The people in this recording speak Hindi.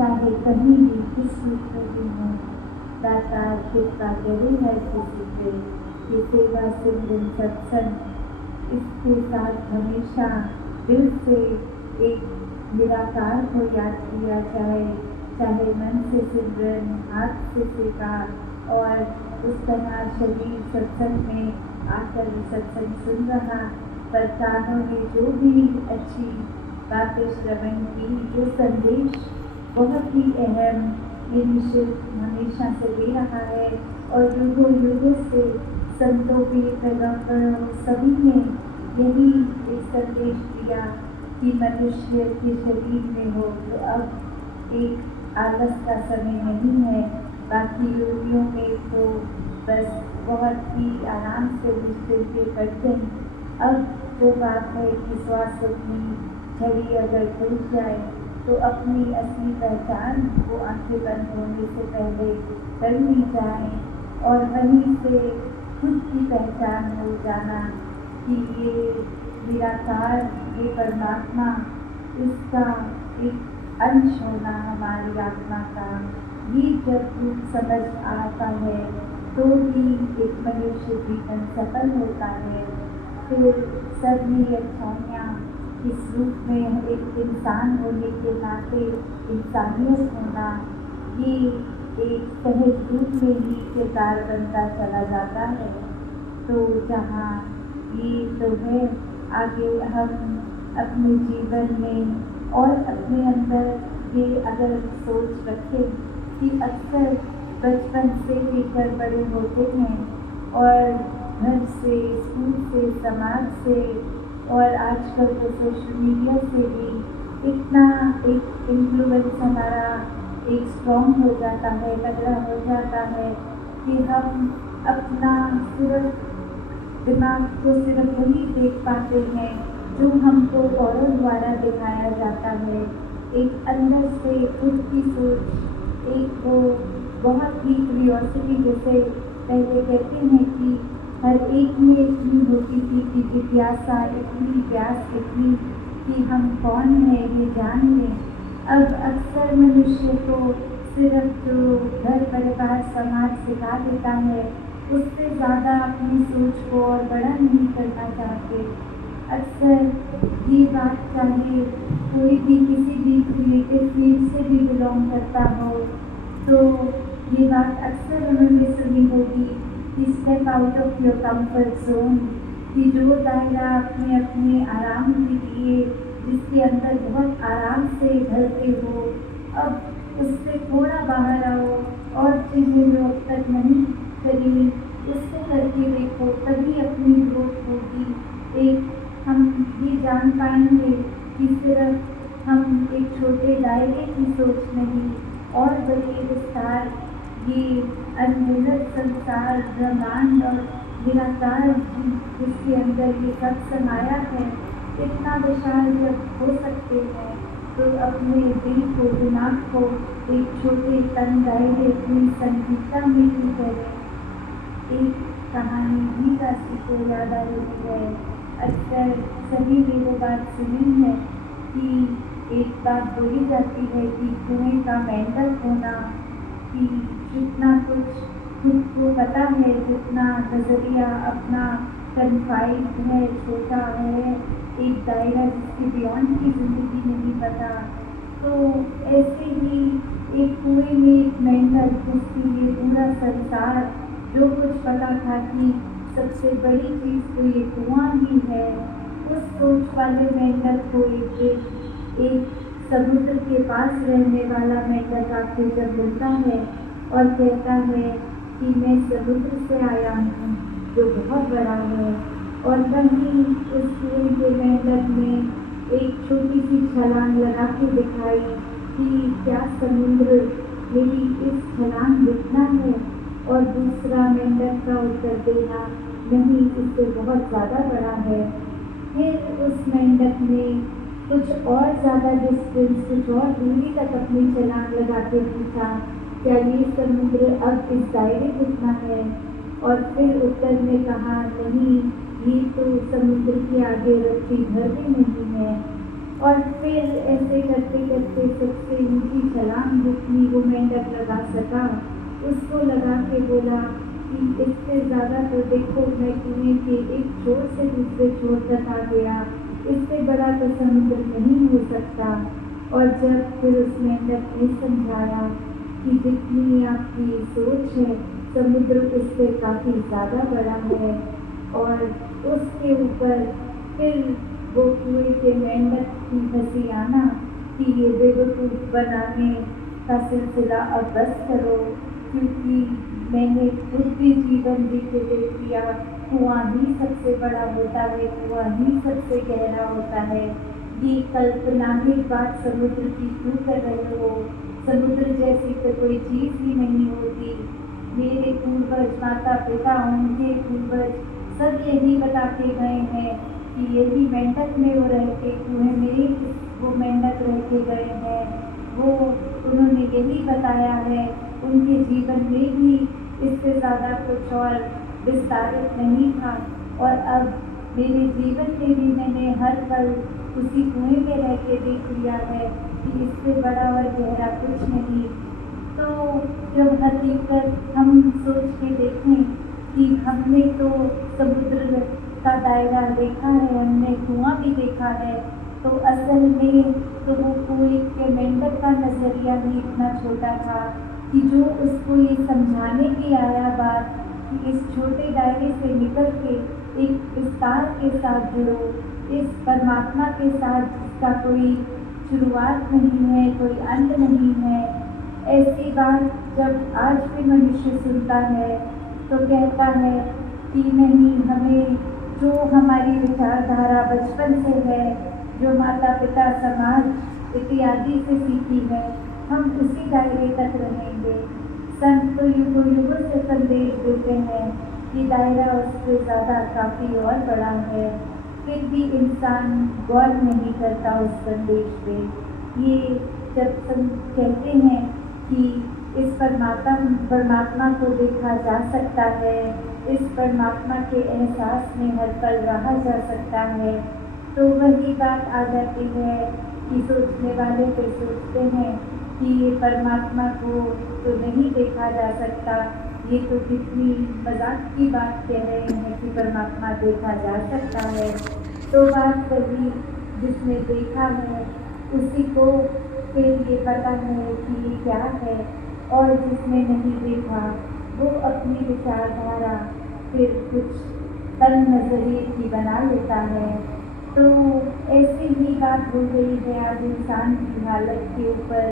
चाहे कहीं भी किस रूप में भी हो, दाता कृपा करे हर किसी पे कि सेवा सिमरन सत्संग इसके साथ हमेशा दिल से एक निराकार को याद किया जाए, चाहे मन से सिमरन, हाथ से सेवा, और उस तरह शरीर सत्संग में आकर सत्संग सुन रहा, पर कानों ने जो भी अच्छी बातें श्रवण की, जो संदेश बहुत ही अहम ये निश्चित हमेशा से दे रहा है, और युगों युगों से संतों भी, पैगंबरों सभी ने यही एक संदेश दिया कि मनुष्य के शरीर में हो तो अब एक आलस का समय नहीं है। बाकी योगियों में तो बस बहुत ही आराम से मुश्किल के करते हैं। अब जो बात है कि श्वास अपनी छड़ी अगर टूट जाए तो अपनी असली पहचान वो आंखें बंद होने से पहले कर ली जाए, और वहीं से खुद की पहचान हो जाना कि ये निराकार, ये परमात्मा, इसका एक अंश होना हमारी आत्मा का, ये जब रूप समझ आता है तो ही एक मनुष्य जीवन सफल होता है। फिर सभी अच्छाइयाँ इस रूप में एक इंसान होने के नाते इंसानियत होना, ये एक सहज रूप में ही किरदार बनता चला जाता है। तो जहाँ ये तो है, आगे हम अपने जीवन में और अपने अंदर ये अगर सोच रखें कि अक्सर बचपन से लेकर बड़े होते हैं और घर से, स्कूल से, समाज से, और आजकल तो सोशल मीडिया से भी इतना एक इन्फ्लुएंस हमारा एक स्ट्रॉन्ग हो जाता है, तगड़ा हो जाता है कि हम अपना सिर्फ दिमाग को सिर्फ वही देख पाते हैं जो हमको औरों द्वारा दिखाया जाता है। एक अंदर से खुद की सोच, एक वो बहुत ही क्यूरियोसिटी, जैसे पहले कहते हैं कि हर एक में इतनी होती थी कि जिज्ञासा, इतनी प्यास, इतनी कि हम कौन हैं ये जान लें। अब अक्सर मनुष्य को सिर्फ जो घर परिवार समाज सिखा देता है उससे ज़्यादा अपनी सोच को और बड़ा नहीं करना चाहते। अक्सर ये बात चाहे कोई भी किसी भी क्रिएटिव फील्ड से भी बिलोंग करता हो तो ये बात अक्सर उन्होंने सुनी होगी कि step out of your comfort zone, कि जो दायरा अपने अपने आराम के लिए जिसके अंदर बहुत आराम से ढलते हो, अब उससे थोड़ा बाहर आओ और चीज़ें जो अब तक नहीं करी उसको करके देखो, तभी अपनी ग्रोथ होगी। एक हम ये जान पाएंगे कि सिर्फ हम एक छोटे दायरे की सोच नहीं और बड़े विस्तार, ये अनगिनत संसार, ब्रह्मांड और निराकार जिसके अंदर ये सब समाया है, इतना विशाल जब हो सकते हैं तो अपने दिल को, दिमाग को एक छोटे तन दायरे की संगीता में ही करें। एक कहानी भी दासी को याद आ रही है, अक्सर सभी ने वो बात सुनी है कि एक बात बोली जाती है कि कुएं का मेंढक होना, कि जितना कुछ खुद को पता है, जितना नज़रिया अपना कन्फाइंड है, छोटा है, एक दायरा जिसके बियॉन्ड की ज़िंदगी नहीं पता, तो ऐसे ही एक कुएं में एक मेंढक जिसके लिए पूरा संसार, जो कुछ पता था कि सबसे बड़ी चीज़ तो ये कुआं ही है, उस सोच वाले मेंढक को एक समुद्र के पास रहने वाला मेंढक आके जब मिलता है और कहता है कि मैं समुद्र से आया हूँ जो बहुत बड़ा है, और वहीं उस कुएं के मेंढक ने एक छोटी सी छलांग लगा के दिखाई कि क्या समुद्र मेरी इस छलांग दिखना है, और दूसरा मेंढक का उत्तर देना नहीं, इससे बहुत ज़्यादा बड़ा है। फिर उस मेंढक ने कुछ और ज़्यादा डिस्टेंस, कुछ और दूरी तक अपनी छलांग लगा के पूछा क्या ये समुद्र अब इस दायरे जितना है, और फिर उत्तर ने कहा नहीं, ये तो समुद्र के आगे रखी घर भी नहीं है। और फिर ऐसे करते करते करते सबसे ऊंची छलांग जितनी वो मेंढक लगा सका उसको लगा के बोला कि इससे ज़्यादा तो देखो मैं कुएं के एक छोर से दूसरे छोर तक आ गया, इससे बड़ा तो समुद्र नहीं हो सकता। और जब फिर उस मेंढक ने समझाया कि जितनी आपकी सोच है समुद्र उससे काफ़ी ज़्यादा बड़ा है, और उसके ऊपर फिर वो कुएं के मेंढक की हंसी आना कि ये बेवकूफ़ बनाने का सिलसिला अब बस करो, क्योंकि मैंने खुद भी जीवन जी के देख लिया, कुआं ही सबसे बड़ा होता है, कुआं ही सबसे गहरा होता है। ये कल्पनाहीन बात समुद्र की क्यों कर रहे हो? समुद्र जैसी तो कोई चीज़ ही नहीं होती। मेरे पूर्वज माता पिता उनके पूर्वज सब यही बता के गए हैं कि यही मेंढक में वो रह के कुएं में वो मेंढक रह के गए हैं। वो उन्होंने यही बताया है, उनके जीवन में भी इससे ज़्यादा कुछ और विस्तारित नहीं था। और अब मेरे जीवन में भी मैंने हर पल उसी कुएं में रह के देख लिया है कि इससे बड़ा और गहरा कुछ नहीं। तो जब हकीकत हम सोच के देखें कि हमने तो समुद्र का दायरा देखा है, हमने कुआं भी देखा है, तो असल में तो वो कुएं के मेंढक का नज़रिया भी इतना छोटा था कि जो उसको ये समझाने की आया बात कि इस छोटे दायरे से निकल के एक विस्तार के साथ जुड़ो, इस परमात्मा के साथ जिसका कोई शुरुआत नहीं है, कोई अंत नहीं है। ऐसी बात जब आज भी मनुष्य सुनता है तो कहता है कि नहीं, हमें जो हमारी विचारधारा बचपन से है, जो माता पिता समाज इत्यादि से सीखी है, हम उसी दायरे तक रहेंगे। संत तो युगों से संदेश देते हैं कि दायरा उससे ज़्यादा काफ़ी और बड़ा है, फिर भी इंसान गौर नहीं करता उस संदेश पे। ये जब कहते हैं कि इस परमात्मा को देखा जा सकता है, इस परमात्मा के एहसास में हर पल रहा जा सकता है, तो वही बात आ जाती है कि सोचने वाले फिर सोचते हैं कि ये परमात्मा को तो नहीं देखा जा सकता, ये तो कितनी मजाक की बात कह रहे हैं कि परमात्मा देखा जा सकता है। तो बात वही, जिसने देखा है उसी को फिर ये पता है कि ये क्या है, और जिसने नहीं देखा वो अपनी विचारधारा फिर कुछ तंग नजरिए की बना लेता है। तो ऐसी ही बात हो गई है आज इंसान की हालत के ऊपर।